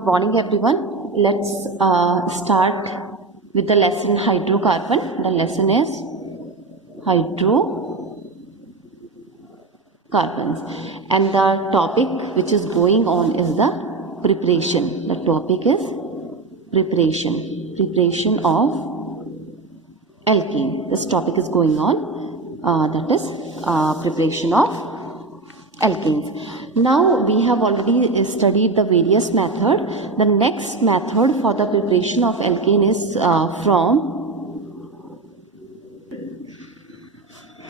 good morning everyone. Let's start with the lesson hydrocarbon. The lesson is hydrocarbons, and the topic which is going on is the preparation. The topic is preparation of alkene. This topic is going on, that is preparation of alkenes. Now we have already studied the various method. The next method for the preparation of alkene is from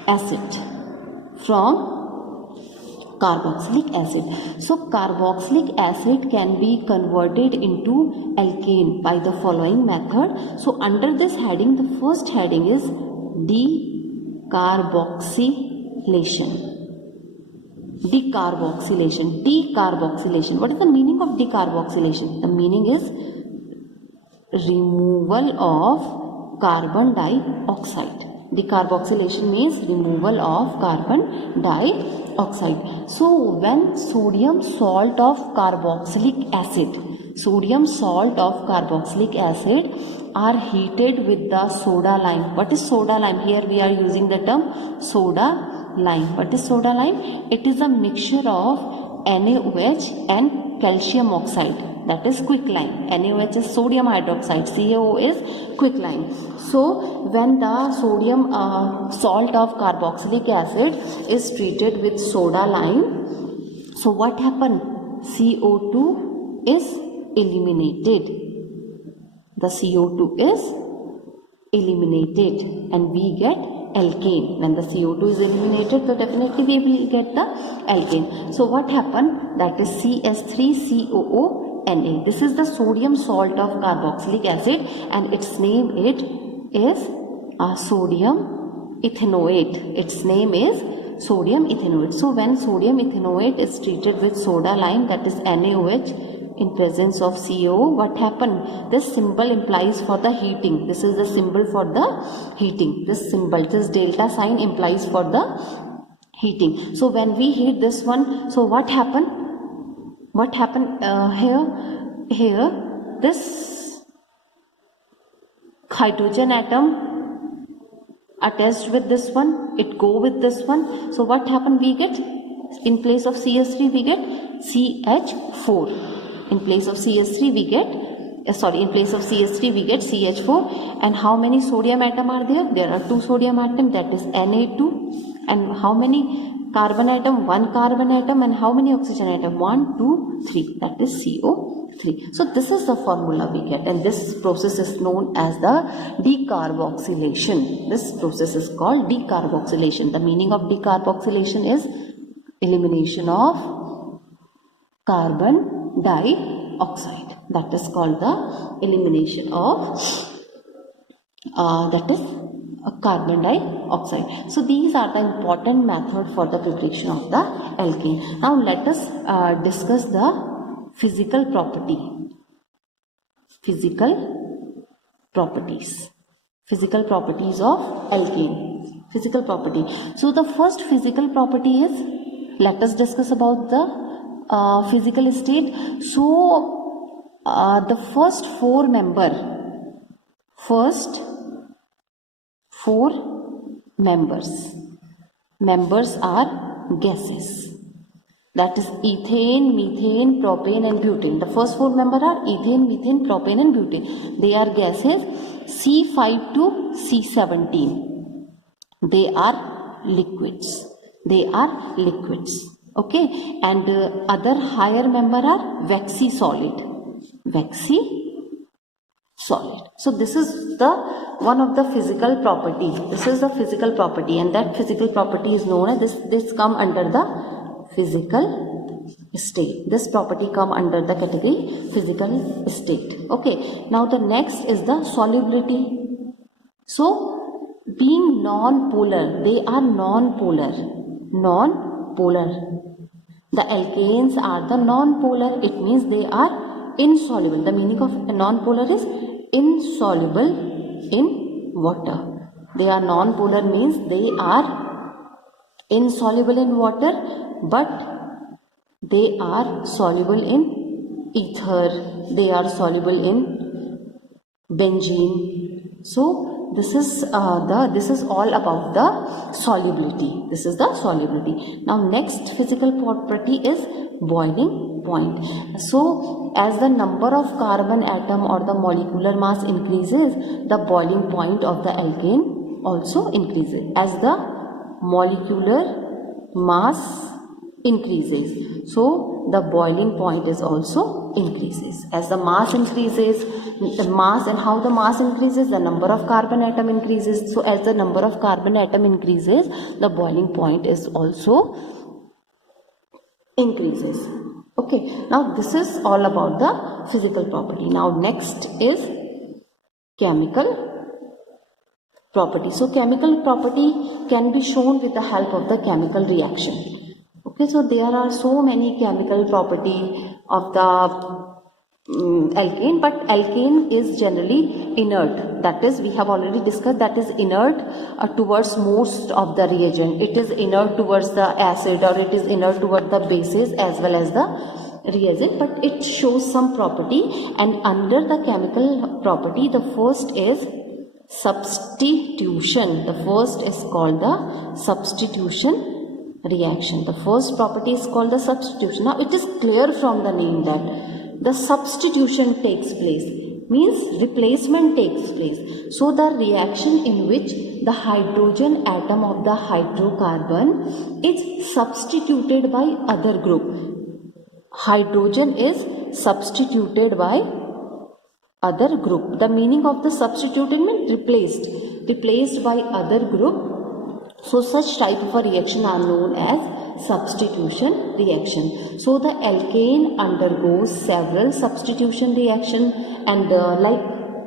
acid, from carboxylic acid. So carboxylic acid can be converted into alkane by the following method. So under this heading, the first heading is decarboxylation. Decarboxylation. What is the meaning of decarboxylation? The meaning is removal of carbon dioxide. Decarboxylation means removal of carbon dioxide. So when sodium salt of carboxylic acid are heated with the soda lime. What is soda lime? Here we are using the term soda lime. What is soda lime? It is a mixture of NaOH and calcium oxide, that is quicklime. NaOH is sodium hydroxide, CaO is quicklime. So when the sodium salt of carboxylic acid is treated with soda lime, so what happened? CO2 is eliminated. The CO2 is eliminated and we get alkane. When the CO2 is eliminated, so definitely we will get the alkane. So what happened? That is CH3COO. This is the sodium salt of carboxylic acid and its name is sodium ethanoate. Its name is sodium ethanoate. So when sodium ethanoate is treated with soda lime, that is NaOH, in presence of CaO, what happened? This symbol implies for the heating. This is the symbol for the heating. This symbol, this delta sign implies for the heating. So when we heat this one, so what happened? What happened here? This hydrogen atom attached with this one, it go with this one. So what happened? We get, in place of CH3 we get CH4. In place of CH3 we get CH4. And how many sodium atom are there? There are 2 sodium atom, that is Na2. And how many carbon atom? 1 carbon atom. And how many oxygen atom? 1, 2, 3, that is CO3. So this is the formula we get, and this process is known as the decarboxylation. This process is called decarboxylation. The meaning of decarboxylation is elimination of carbon dioxide. That is called the elimination of carbon dioxide. So these are the important method for the preparation of the alkene. Now let us discuss the physical properties of alkene. Physical property. So the first physical property is, let us discuss about the physical state. So the first four members are gases. That is ethane, methane, propane and butane. The first 4 members are ethane, methane, propane and butane. They are gases. C5 to C17. They are liquids. Okay, and other higher member are waxy solid. So this is the one of the physical properties. This is the physical property, and that physical property is known as this come under the physical state. This property come under the category physical state. Okay, now the next is the solubility. So being non-polar, they are non-polar. The alkanes are the non-polar. It means they are insoluble. The meaning of non-polar is insoluble in water. They are non-polar means they are insoluble in water, but they are soluble in ether, they are soluble in benzene. So this is all about the solubility. This is the solubility. Now next physical property is boiling point. So as the number of carbon atom or the molecular mass increases, the boiling point of the alkane also increases. As the molecular mass increases, so the boiling point is also increases. As the mass increases, the mass, and how the mass increases, the number of carbon atom increases. So as the number of carbon atom increases, the boiling point is also increases. Okay, now this is all about the physical property. Now next is chemical property. So chemical property can be shown with the help of the chemical reaction. Okay, so there are so many chemical property of the alkane, but alkane is generally inert. That is, we have already discussed, that is inert towards most of the reagent. It is inert towards the acid, or it is inert towards the bases as well as the reagent, but it shows some property. And under the chemical property, the first is substitution. The first is called the substitution reaction. The first property is called the substitution. Now it is clear from the name that the substitution takes place, means replacement takes place. So the reaction in which the hydrogen atom of the hydrocarbon is substituted by other group. Hydrogen is substituted by other group. The meaning of the substituted means replaced by other group. So such type of a reaction are known as substitution reaction. So the alkane undergoes several substitution reaction, and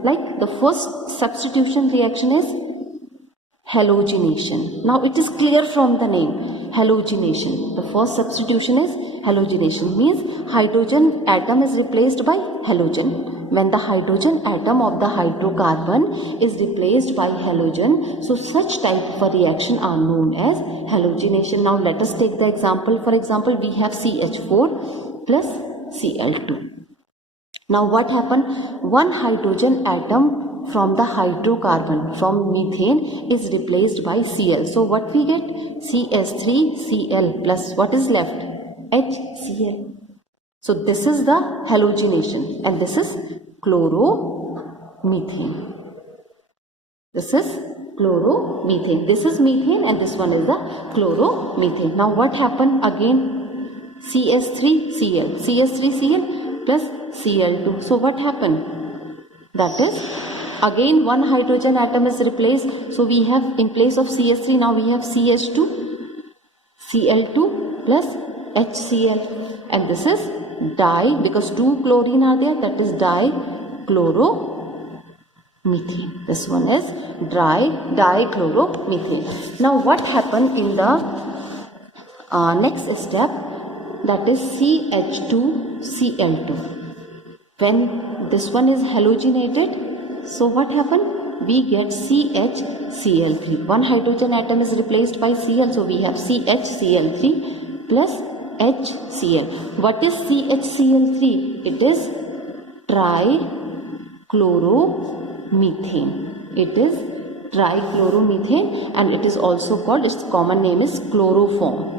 like the first substitution reaction is halogenation. Now it is clear from the name, halogenation. The first substitution is halogenation, means hydrogen atom is replaced by halogen. When the hydrogen atom of the hydrocarbon is replaced by halogen, so such type of a reaction are known as halogenation. Now let us take the example. For example, we have CH4 plus Cl2. Now what happened? One hydrogen atom from the hydrocarbon, from methane, is replaced by Cl. So what we get? CH3Cl plus what is left? HCl. So this is the halogenation, and this is chloromethane. This is chloromethane. This is methane, and this one is the chloromethane. Now what happened? Again CH3Cl, CH3Cl plus Cl2. So what happened? That is, again one hydrogen atom is replaced. So we have, in place of CH3, now we have CH2, Cl2 plus HCl, and this is di, because two chlorine are there, that is dichloromethane. This one is dichloromethane. Now what happened in the next step, that is CH2Cl2. When this one is halogenated, so what happened? We get CHCl3. One hydrogen atom is replaced by Cl, so we have CHCl3 plus HCl. What is CHCl3? It is trichloromethane. It is trichloromethane, and it is also called, its common name is chloroform.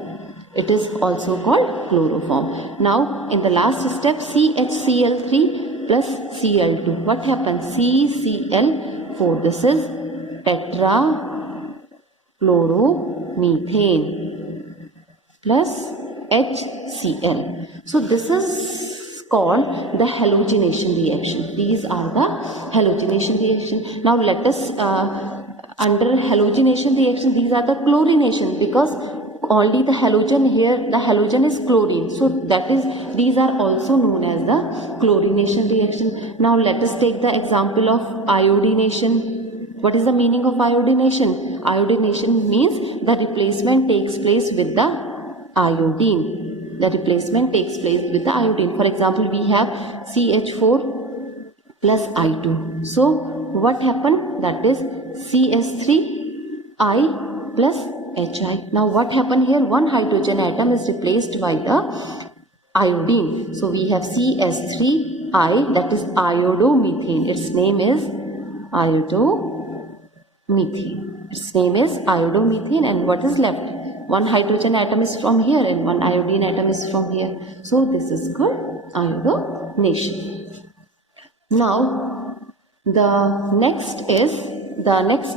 It is also called chloroform. Now in the last step, CHCl3 plus Cl2. What happens? CCl4. This is tetrachloromethane plus HCl. So this is called the halogenation reaction. These are the halogenation reaction. Now let us under halogenation reaction, these are the chlorination, because only the halogen here, the halogen is chlorine. So that is, these are also known as the chlorination reaction. Now let us take the example of iodination. What is the meaning of iodination? Iodination means the replacement takes place with the iodine. The replacement takes place with the iodine. For example, we have CH4 plus I2. So what happened? That is CH3I plus HI. Now what happened here? One hydrogen atom is replaced by the iodine. So we have CH3I, that is iodomethane. Its name is iodomethane. Its name is iodomethane, and what is left? One hydrogen atom is from here and one iodine atom is from here. So this is called iodination. Now the next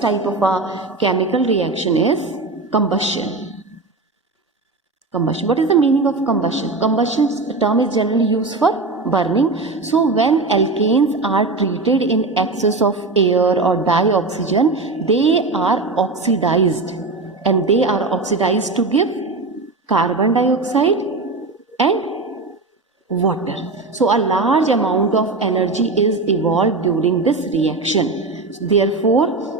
type of a chemical reaction is combustion. Combustion. What is the meaning of combustion? Combustion term is generally used for burning. So when alkanes are treated in excess of air or dioxygen, they are oxidized, and they are oxidized to give carbon dioxide and water. So a large amount of energy is evolved during this reaction. Therefore,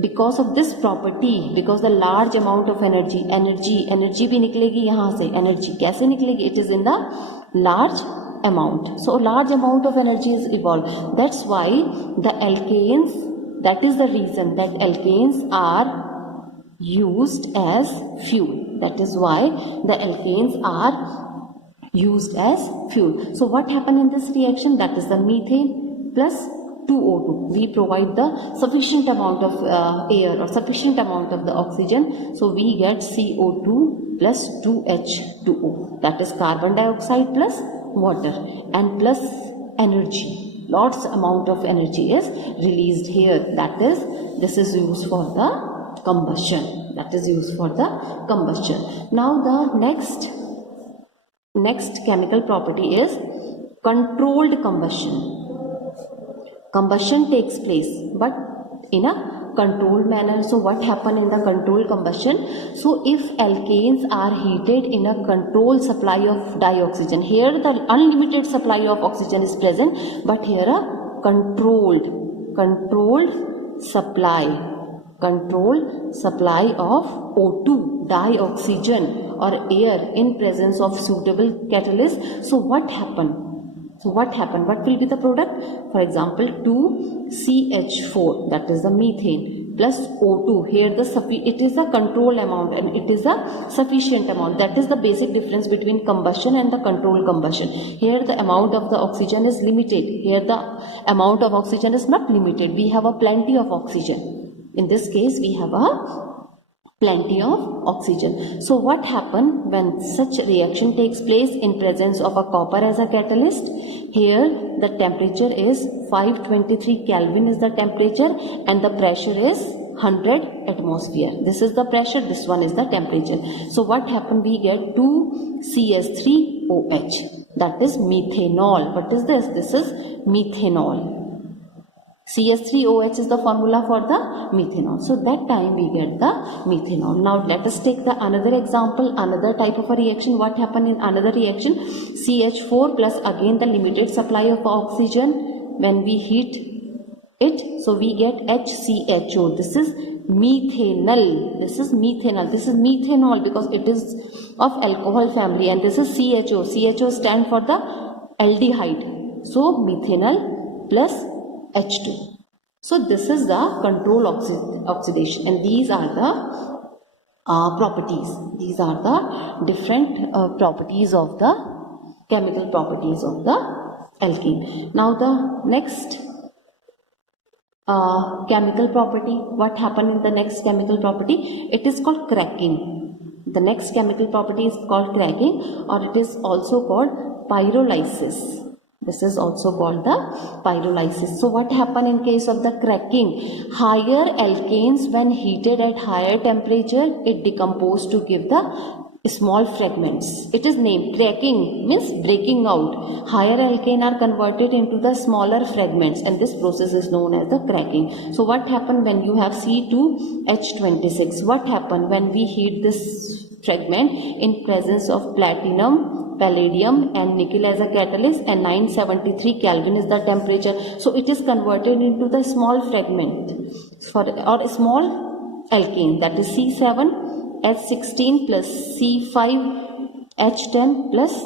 because of this property, because the large amount of energy भी निकलेगी यहाँ से. Energy कैसे निकलेगी? It is in the large amount. So large amount of energy is evolved. That's why the alkanes, that is the reason that alkanes are used as fuel. That is why the alkanes are used as fuel. So what happened in this reaction? That is the methane plus 2O2. We provide the sufficient amount of air or sufficient amount of the oxygen. So we get CO2 plus 2H2O. That is carbon dioxide plus water and plus energy. Lots amount of energy is released here. That is, this is used for the combustion. That is used for the combustion. Now the next chemical property is controlled combustion. Combustion takes place, but in a controlled manner. So what happened in the controlled combustion? So if alkanes are heated in a controlled supply of dioxygen, here the unlimited supply of oxygen is present, but here a controlled supply of O2, dioxygen or air in presence of suitable catalyst. So what happened? What will be the product? For example, 2CH4, that is the methane, plus O2. Here it is a control amount and it is a sufficient amount. That is the basic difference between combustion and the controlled combustion. Here the amount of the oxygen is limited. Here the amount of oxygen is not limited. We have a plenty of oxygen. In this case, we have a plenty of oxygen. So what happens when such reaction takes place in presence of a copper as a catalyst? Here the temperature is 523 Kelvin is the temperature and the pressure is 100 atmosphere. This is the pressure, this one is the temperature. So what happened? We get 2CH3OH, that is methanol. What is this? This is methanol. CH3OH is the formula for the methanol. So that time we get the methanol. Now let us take the another example, another type of a reaction. What happened in another reaction? CH4 plus again the limited supply of oxygen. When we heat it, so we get HCHO. This is methanol. This is methanol. This is methanol because it is of alcohol family, and this is CHO. CHO stand for the aldehyde. So methanol plus H2. So this is the control oxidation, and these are the properties. These are the different properties of the chemical properties of the alkene. Now the next chemical property. What happened in the next chemical property? It is called cracking. The next chemical property is called cracking, or it is also called pyrolysis. This is also called the pyrolysis. So what happened in case of the cracking? Higher alkanes, when heated at higher temperature, it decomposed to give the small fragments. It is named cracking, means breaking out. Higher alkane are converted into the smaller fragments, and this process is known as the cracking. So what happened when you have C2H26? What happened when we heat this fragment in presence of platinum, palladium and nickel as a catalyst, and 973 Kelvin is the temperature. So it is converted into the small fragment or a small alkane, that is C7H16 plus C5H10 plus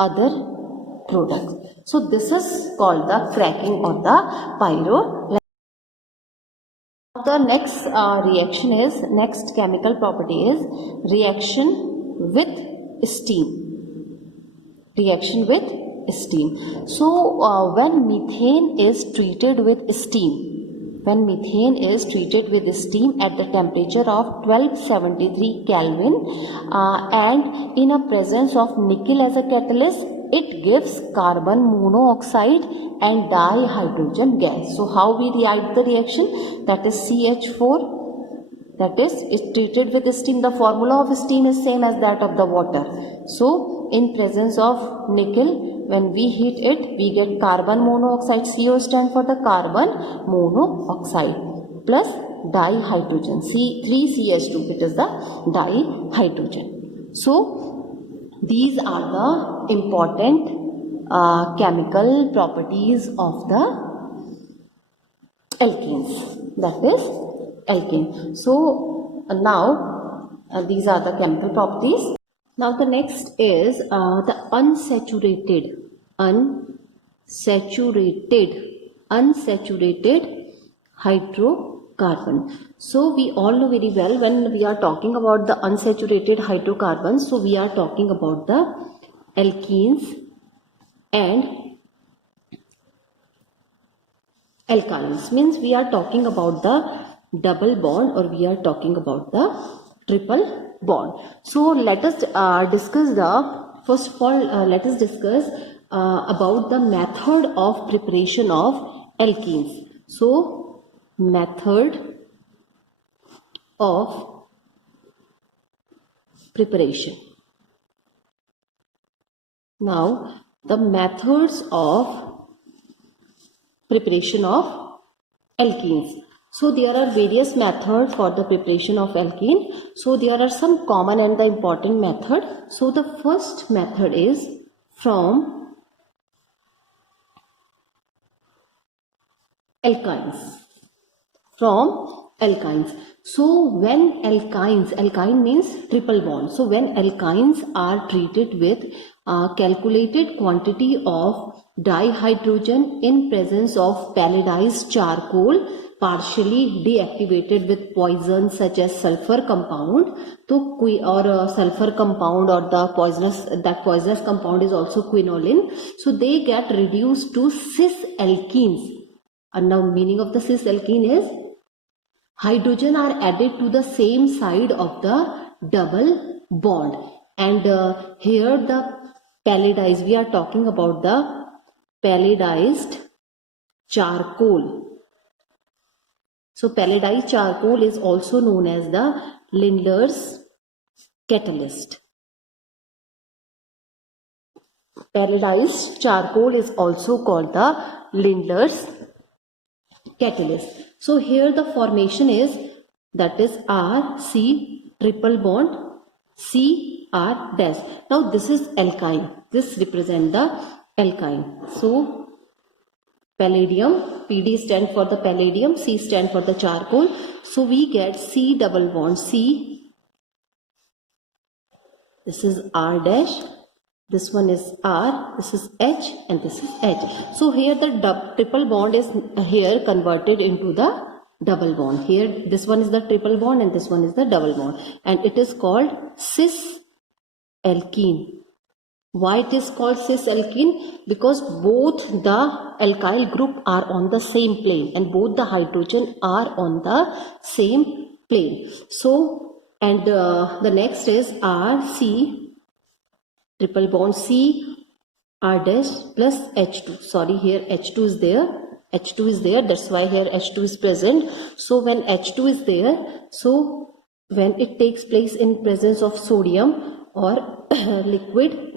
other products. So this is called the cracking or the pyrolysis. The next reaction is, next chemical property is reaction with steam. reaction with steam. So when methane is treated with steam, at the temperature of 1273 Kelvin and in a presence of nickel as a catalyst, it gives carbon monoxide and dihydrogen gas. So how we write the reaction? That is CH4, that is treated with steam. The formula of steam is same as that of the water. So in presence of nickel, when we heat it, we get carbon monoxide. CO stand for the carbon monoxide plus dihydrogen, 3CH2, it is the dihydrogen. So these are the important chemical properties of the alkenes, that is alkene. So now these are the chemical properties. Now the next is the unsaturated hydrocarbon. So we all know very well, when we are talking about the unsaturated hydrocarbons, so we are talking about the alkenes and alkynes. Means we are talking about the double bond, or we are talking about the triple bond. So let us discuss first of all let us discuss about the method of preparation of alkenes. So method of preparation. Now the methods of preparation of alkenes. So there are various methods for the preparation of alkene. So there are some common and the important method. So the first method is from alkynes. So when alkyne means triple bond. So when alkynes are treated with calculated quantity of dihydrogen in presence of palletized charcoal partially deactivated with poison such as sulfur compound, or sulfur compound, or the poisonous compound is also quinoline. So they get reduced to cis alkenes. And now meaning of the cis alkene is hydrogen are added to the same side of the double bond. And here the palletized, we are talking about the palletized charcoal. So palletized charcoal is also known as the Lindlar's catalyst. Palletized charcoal is also called the Lindlar's catalyst. So here the formation is, that is RC triple bond CR dash. Now this is alkyne. This represents the alkyne. So palladium, PD stand for the palladium, C stand for the charcoal. So we get C double bond C. This is R dash. This one is R. This is H, and this is H. So here the triple bond is here converted into the double bond. Here this one is the triple bond and this one is the double bond, and it is called cis alkene. Why it is called cis alkene? Because both the alkyl group are on the same plane and both the hydrogen are on the same plane. So, and the next is RC triple bond C R dash plus H2. Sorry, here H2 is there. H2 is there. That's why here H2 is present. So when H2 is there, so when it takes place in presence of sodium or liquid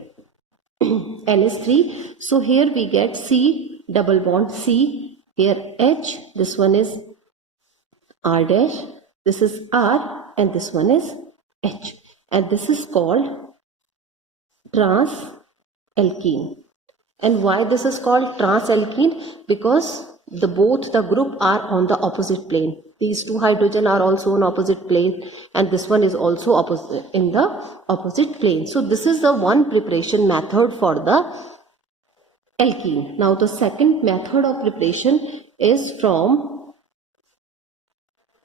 NH3, so here we get C double bond C, here H, this one is R dash, this is R, and this one is H, and this is called trans alkene. And why this is called trans alkene? Because both the group are on the opposite plane. These two hydrogen are also on opposite plane, and this one is also opposite in the opposite plane. So this is the one preparation method for the alkene. Now the second method of preparation is from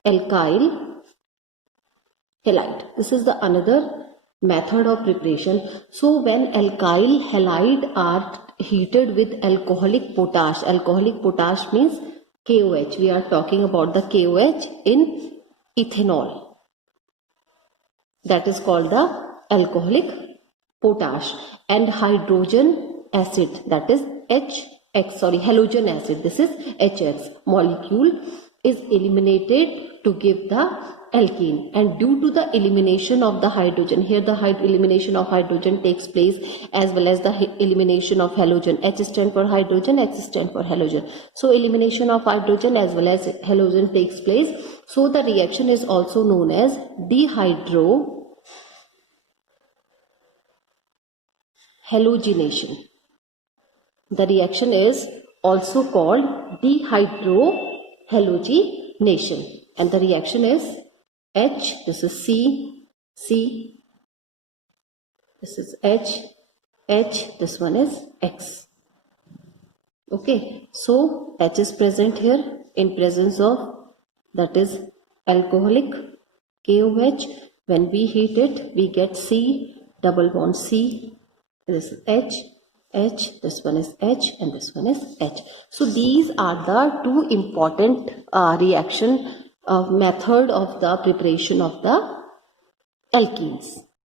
alkyl halide. This is the another method of preparation. So when alkyl halide are heated with alcoholic potash means KOH. We are talking about the KOH in ethanol. That is called the alcoholic potash. And hydrogen acid, that is halogen acid, this is HX molecule is eliminated to give the alkene, and due to the elimination of the hydrogen, here the elimination of hydrogen takes place as well as the elimination of halogen. H stand for hydrogen, H stand for halogen. So elimination of hydrogen as well as halogen takes place. So the reaction is also known as dehydrohalogenation. The reaction is also called dehydrohalogenation, and the reaction is H, this is C, this is H, this one is X. Okay, so H is present here in presence of, that is alcoholic KOH. When we heat it, we get C, double bond C, this is H, this one is H, and this one is H. So these are the two important reaction method of the preparation of the alkenes.